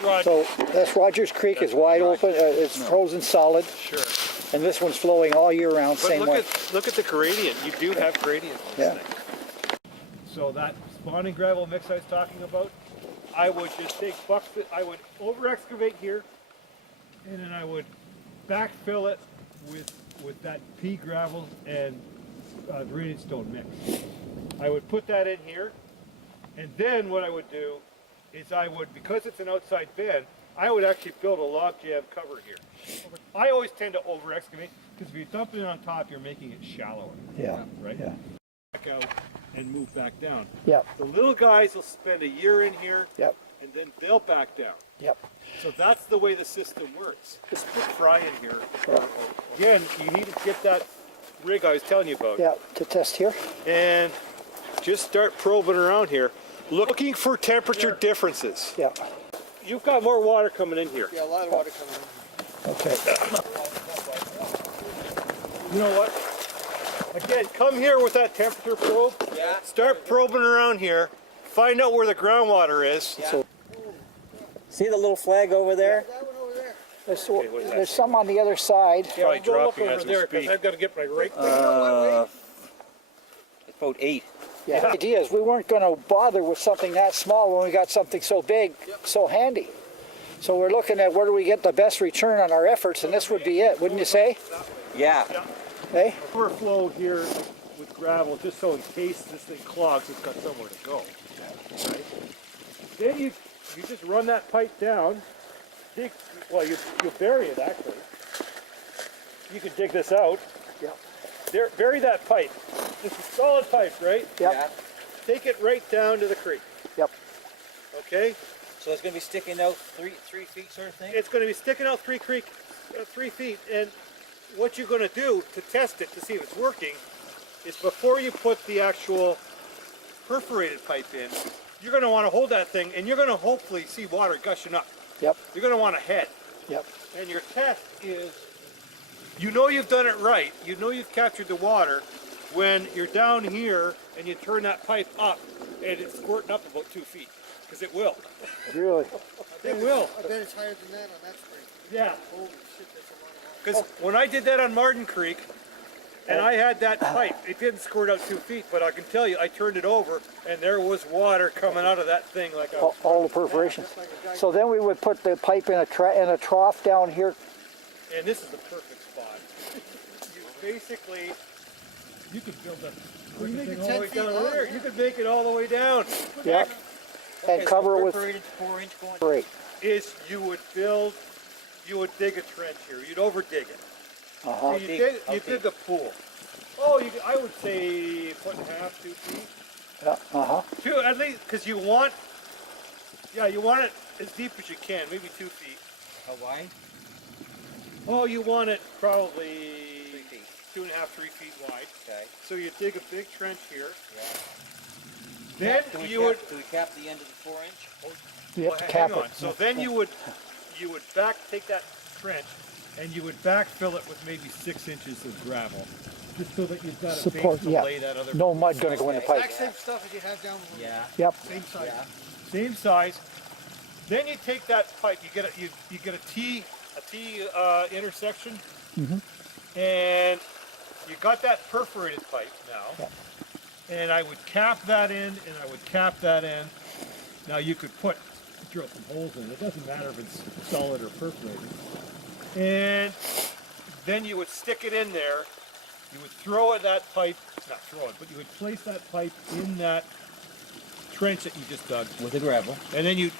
So this Rogers Creek is wide open, it's frozen solid. Sure. And this one's flowing all year round, same way. Look at the gradient. You do have gradient in this Yeah. thing. So that spawning gravel mix I was talking about, I would just take buckets, I would over excavate here, and then I would backfill it with that pea gravel and gradient stone mix. I would put that in here, and then what I would do is I would, because it's an outside bed, I would actually build a log jam cover here. I always tend to over excavate, because if you dump it on top, you're making it shallower. Yeah. Right? Yeah. Back out and move back down. Yep. The little guys will spend a year in here, Yep. and then they'll back down. Yep. So that's the way the system works. Just put fry in here. Again, you need to get that rig I was telling you about. Yeah, to test here. And just start probing around here, looking for temperature differences. Yeah. You've got more water coming in here. Yeah, a lot of water coming in. Okay. You know what? Again, come here with that temperature probe. Yeah. Start probing around here. Find out where the groundwater is. Yeah. So See the little flag over there? That one over there. there's some on the other side. Probably Go look dropping over as we there because speak. I've got to get my rake. It's about 8. Yeah. The idea is we weren't going to bother with something that small when we got something so big, so handy. So we're looking at where do we get the best return on our efforts, and this would be it, wouldn't you say? Yeah. Hey? Overflow here with gravel, just so in case this thing clogs, it's got somewhere to go. Right? Then you just run that pipe down. Dig, well, you bury it actually. You can dig this out. Yeah. Bury that pipe. It's a solid pipe, right? Yep. Take it right down to the creek. Yep. Okay? So it's going to be sticking out 3 feet sort of thing? It's going to be sticking out 3 feet, and what you're going to do to test it to see if it's working is before you put the actual perforated pipe in, you're going to want to hold that thing, and you're going to hopefully see water gushing up. Yep. You're going to want to head. Yep. And your test is, you know you've done it right, you know you've captured the water when you're down here and you turn that pipe up and it's squirting up about 2 feet, because it will. Really? It will. I bet it's higher than that on that spring. Yeah. Holy shit, that's a lot of water. Because when I did that on Martin Creek, and I had that pipe, it didn't squirt out 2 feet, but I can tell you, I turned it over, and there was water coming out of that thing like I was. All the perforations. So then we would put the pipe in a trough down here. And this is the perfect spot. You basically, you could build that you make it thing all the 10 way feet down long, there. yeah. You could make it all the way down. Yep. And cover it with Perforated 4-inch going. great. Is you would dig a trench here. You'd over dig it. Uh-huh. So you dig a pool. Oh, I would say 1.5, 2 feet. Yeah. Uh-huh. 2 at least, because you want it as deep as you can, maybe 2 feet. How wide? Oh, you want it probably 3 feet. 2.5, 3 feet wide. Okay. So you dig a big trench here. Yeah. Then Do we cap the end of the 4-inch? You have to cap hang on. it. So then you would take that trench and you would backfill it with maybe 6 inches of gravel, just so that you've got a Support, base to yeah. lay that other. No mud going to go in the pipe. Exact same stuff as you have down below. Yeah. Yep. Same size. Yeah. Same size. Then you take that pipe. You get a T intersection, and you got that perforated pipe now. Yeah. And I would cap that in, and I would cap that in. Now you could drill some holes in it. It doesn't matter if it's solid or perforated. And then you would stick it in there. You would throw it that pipe, not throw it, but you would place that pipe in that trench that you just dug. With the gravel. And then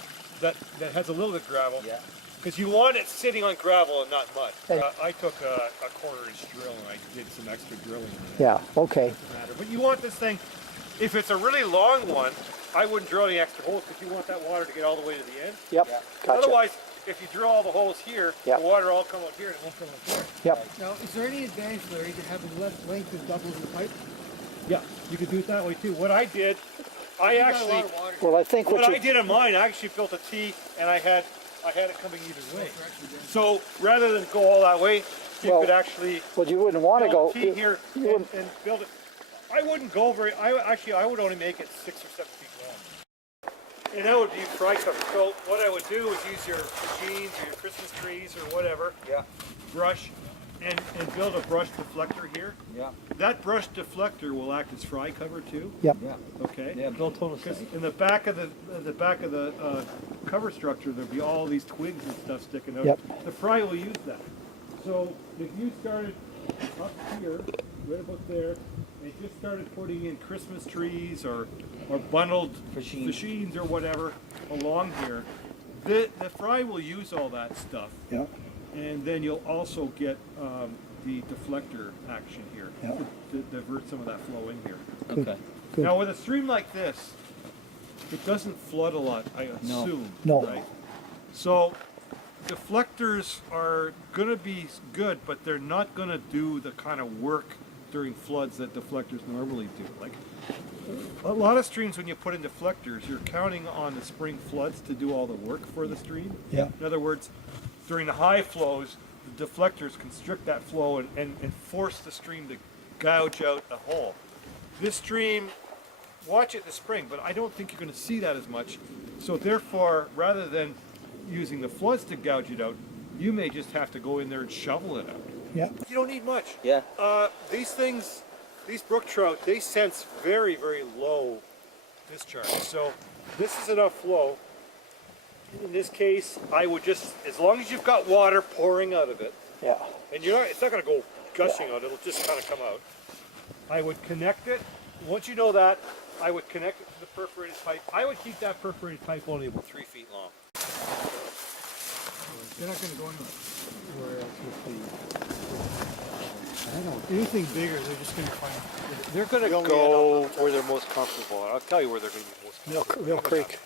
that has a little bit of gravel. Yeah. Because you want it sitting on gravel and not mud. Hey. I took a 1/4-inch drill and I did some extra drilling in it. Yeah. Okay. Doesn't matter. But you want this thing, if it's a really long one, I wouldn't drill any extra holes because you want that water to get all the way to the end. Yep. Yeah. Gotcha. Otherwise, if you drill all the holes here, Yep. the water all come out here and it won't come out here. Yep. Now, is there any advantage, Larry, to having less length and double the pipe? Yeah, you could do it that way too. What I did, I You got a actually, lot of water. Well, I think what what I you did on mine, I actually built a T and I had it coming either way. So rather than go all that way, you Well, could actually well you wouldn't want to build go. a T here you and wouldn't- build it. I wouldn't go I would only make it 6 or 7 feet long. And that would be fry cover. So what I would do is use your machines or your Christmas trees or whatever, Yeah. brush, and build a brush deflector here. Yeah. That brush deflector will act as fry cover too. Yep. Yeah. Okay. Yeah. Bill told us Because that. in the back of the cover structure, there'll be all these twigs and stuff sticking out. Yep. The fry will use that. So if you started up here, right about there, and just started putting in Christmas trees or bundled machines or whatever along here, the fry will use all that stuff. Yeah. And then you'll also get the deflector action here Yeah. to divert some of that flow in here. Okay. Good. Now with a stream like this, it doesn't flood a lot, I assume. No. Right? So deflectors are going to be good, but they're not going to do the kind of work during floods that deflectors normally do. Like a lot of streams, when you put in deflectors, you're counting on the spring floods to do all the work for the stream. Yeah. In other words, during the high flows, the deflectors constrict that flow and force the stream to gouge out a hole. This stream, watch it in the spring, but I don't think you're going to see that as much. So therefore, rather than using the floods to gouge it out, you may just have to go in there and shovel it out. Yeah. You don't need much. Yeah. These things, these brook trout, they sense very, very low discharge. So this is enough flow. In this case, I would just, as long as you've got water pouring out of it, Yeah. and it's not going to go gushing out, it'll just kind of come out. I would connect it. Once you know that, I would connect it to the perforated pipe. I would keep that perforated pipe only about 3 feet long. They're not gonna go anywhere. Whereas with the, I don't know, anything bigger, they're just gonna find. They're going to go where they're most comfortable. I'll tell you where they're going to be most comfortable. Mill Creek.